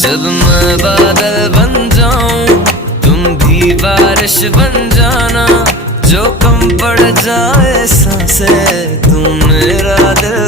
जब मैं बादल बन जाऊं तुम भी बारिश बन जाना, जो कम पड़ जाए सांसें तुम मेरा दिल